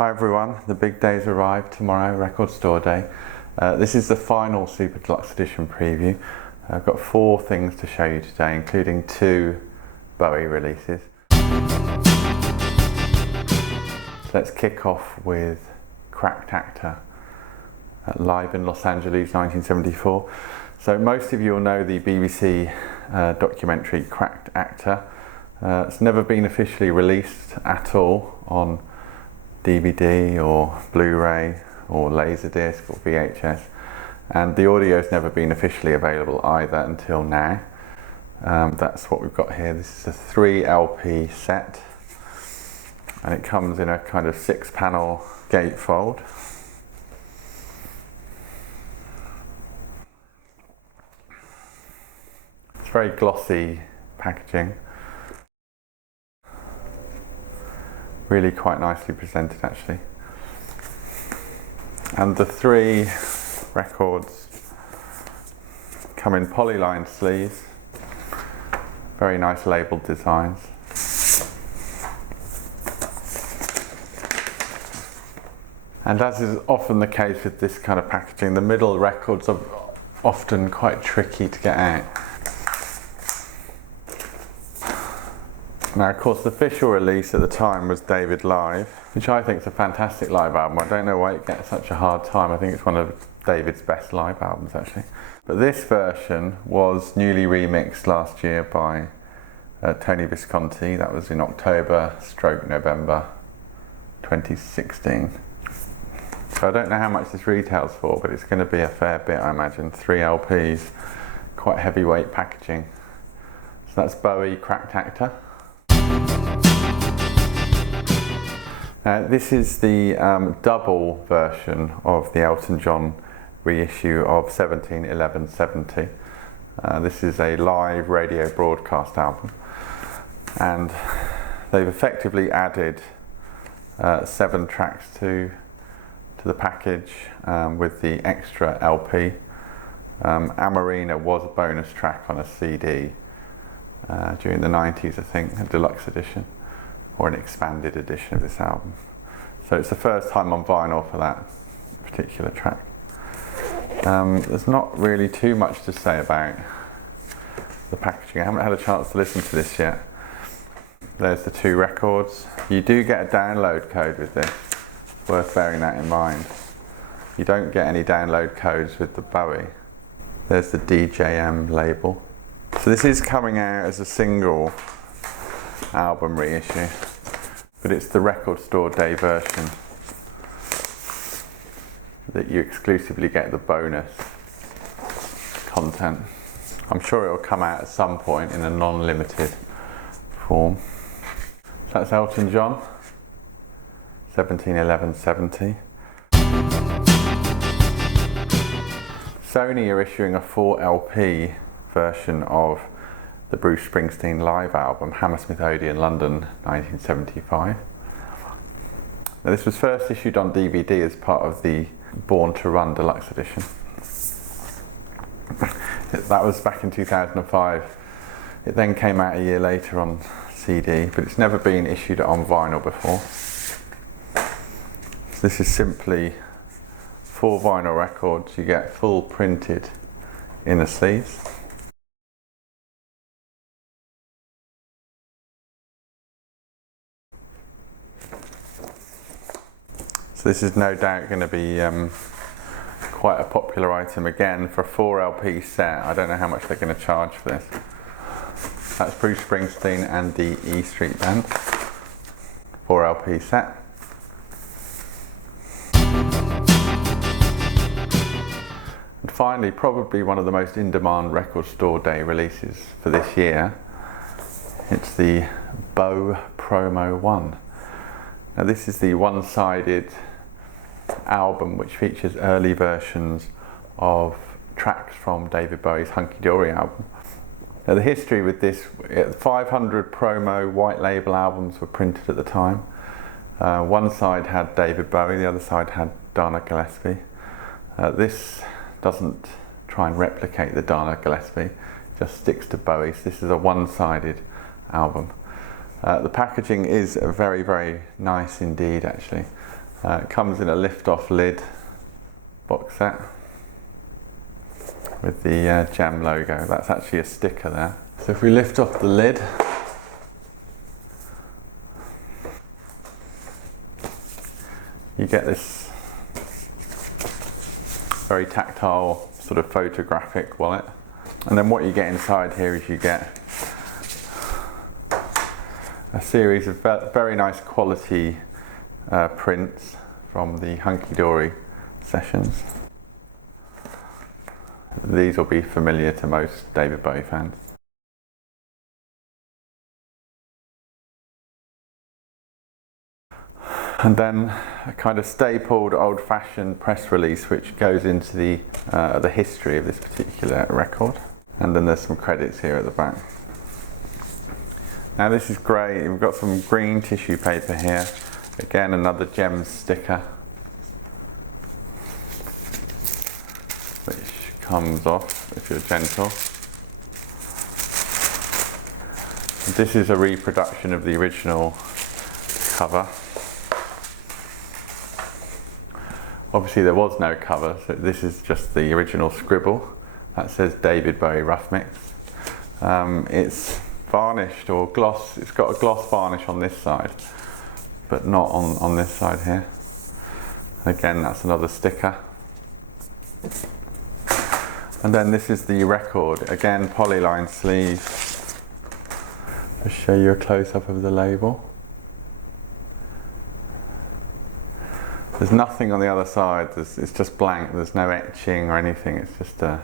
Hi everyone, the big day's arrived tomorrow, Record Store Day. This is the final Super Deluxe Edition preview. I've got 4 things to show you today, including 2 Bowie releases. So let's kick off with Cracked Actor, live in Los Angeles 1974. So most of you will know the BBC documentary Cracked Actor. It's never been officially released at all on DVD or Blu-ray or Laserdisc or VHS, and the audio's never been officially available either until now. That's what we've got here. This is a 3 LP set, and it comes in a kind of 6-panel gatefold. It's very glossy packaging. Really quite nicely presented actually. And the 3 records come in polyline sleeves, very nice labelled designs. And as is often the case with this kind of packaging, the middle records are often quite tricky to get out. Now, of course, the official release at the time was David Live, which I think is a fantastic live album. I don't know why it gets such a hard time. I think it's one of David's best live albums, actually. But this version was newly remixed last year by Tony Visconti. That was in October/November 2016. So I don't know how much this retails for, but it's going to be a fair bit, I imagine. 3 LPs, quite heavyweight packaging. So that's Bowie, Cracked Actor. This is the double version of the Elton John reissue of 17/11/70. This is a live radio broadcast album, and they've effectively added 7 tracks to the package with the extra LP. Amarina was a bonus track on a CD during the 90s, I think, a deluxe edition or an expanded edition of this album. So it's the first time on vinyl for that particular track. There's not really too much to say about the packaging. I haven't had a chance to listen to this yet. There's the 2 records. You do get a download code with this. It's worth bearing that in mind. You don't get any download codes with the Bowie. There's the DJM label. So this is coming out as a single album reissue, but it's the Record Store Day version that you exclusively get the bonus content. I'm sure it will come out at some point in a non-limited form. So that's Elton John, 17/11/70. Sony are issuing a 4 LP version of the Bruce Springsteen live album, Hammersmith Odeon, London, 1975. Now, this was first issued on DVD as part of the Born to Run Deluxe Edition. That was back in 2005. It then came out a year later on CD, but it's never been issued on vinyl before. So this is simply 4 vinyl records. You get full printed inner sleeves. So this is no doubt going to be quite a popular item again for a 4 LP set. I don't know how much they're going to charge for this. That's Bruce Springsteen and the E Street Band, 4 LP set. And finally, probably one of the most in-demand Record Store Day releases for this year. It's the Bowie Promo 1. Now this is the one-sided album which features early versions of tracks from David Bowie's Hunky Dory album. Now the history with this, 500 promo white label albums were printed at the time. One side had David Bowie, the other side had Dana Gillespie. This doesn't try and replicate the Dana Gillespie, just sticks to Bowie. So this is a one-sided album. The packaging is very, very nice indeed, actually. It comes in a lift-off lid box set with the Gem logo. That's actually a sticker there. So if we lift off the lid, you get this very tactile sort of photographic wallet. And then what you get inside here is you get a series of very nice quality prints from the Hunky Dory sessions. These will be familiar to most David Bowie fans. And then a kind of stapled old-fashioned press release which goes into the history of this particular record. And then there's some credits here at the back. Now this is great, we've got some green tissue paper here. Again, another Gems sticker, which comes off if you're gentle. This is a reproduction of the original cover. Obviously there was no cover, so this is just the original scribble. That says David Bowie Rough Mix. It's varnished or gloss, it's got a gloss varnish on this side, but not on this side here. Again, that's another sticker. And then this is the record, again polyline sleeve. I'll show you a close-up of the label. There's nothing on the other side, it's just blank, there's no etching or anything, it's just a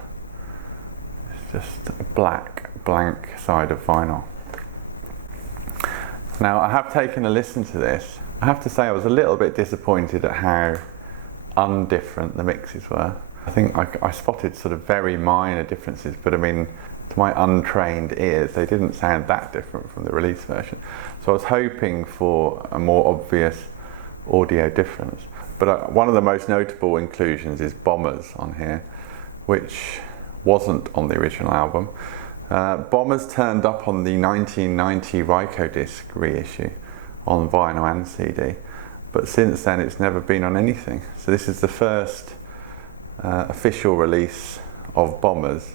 black, blank side of vinyl. Now I have taken a listen to this. I have to say I was a little bit disappointed at how undifferent the mixes were. I think I spotted sort of very minor differences, but I mean, to my untrained ears, they didn't sound that different from the release version. So I was hoping for a more obvious audio difference. But one of the most notable inclusions is Bombers on here, which wasn't on the original album. Bombers turned up on the 1990 Rykodisc reissue on vinyl and CD, but since then it's never been on anything. So this is the first official release of Bombers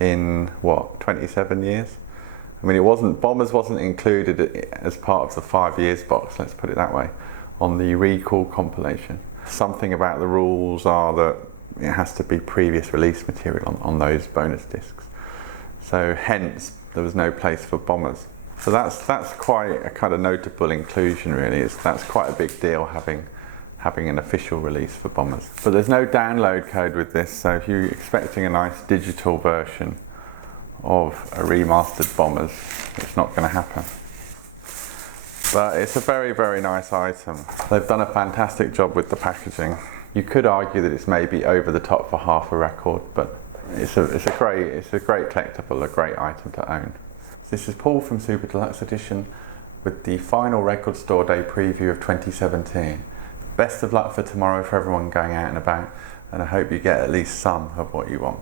in what, 27 years? I mean, Bombers wasn't included as part of the 5 years box, let's put it that way, on the Recall compilation. Something about the rules are that it has to be previous release material on those bonus discs. So hence, there was no place for Bombers. So that's quite a kind of notable inclusion really. That's quite a big deal having an official release for Bombers. But there's no download code with this, so if you're expecting a nice digital version of a remastered Bombers, it's not going to happen. But it's a very, very nice item. They've done a fantastic job with the packaging. You could argue that it's maybe over the top for half a record, but it's a great collectible, a great item to own. This is Paul from Super Deluxe Edition with the final Record Store Day preview of 2017. Best of luck for tomorrow for everyone going out and about, and I hope you get at least some of what you want.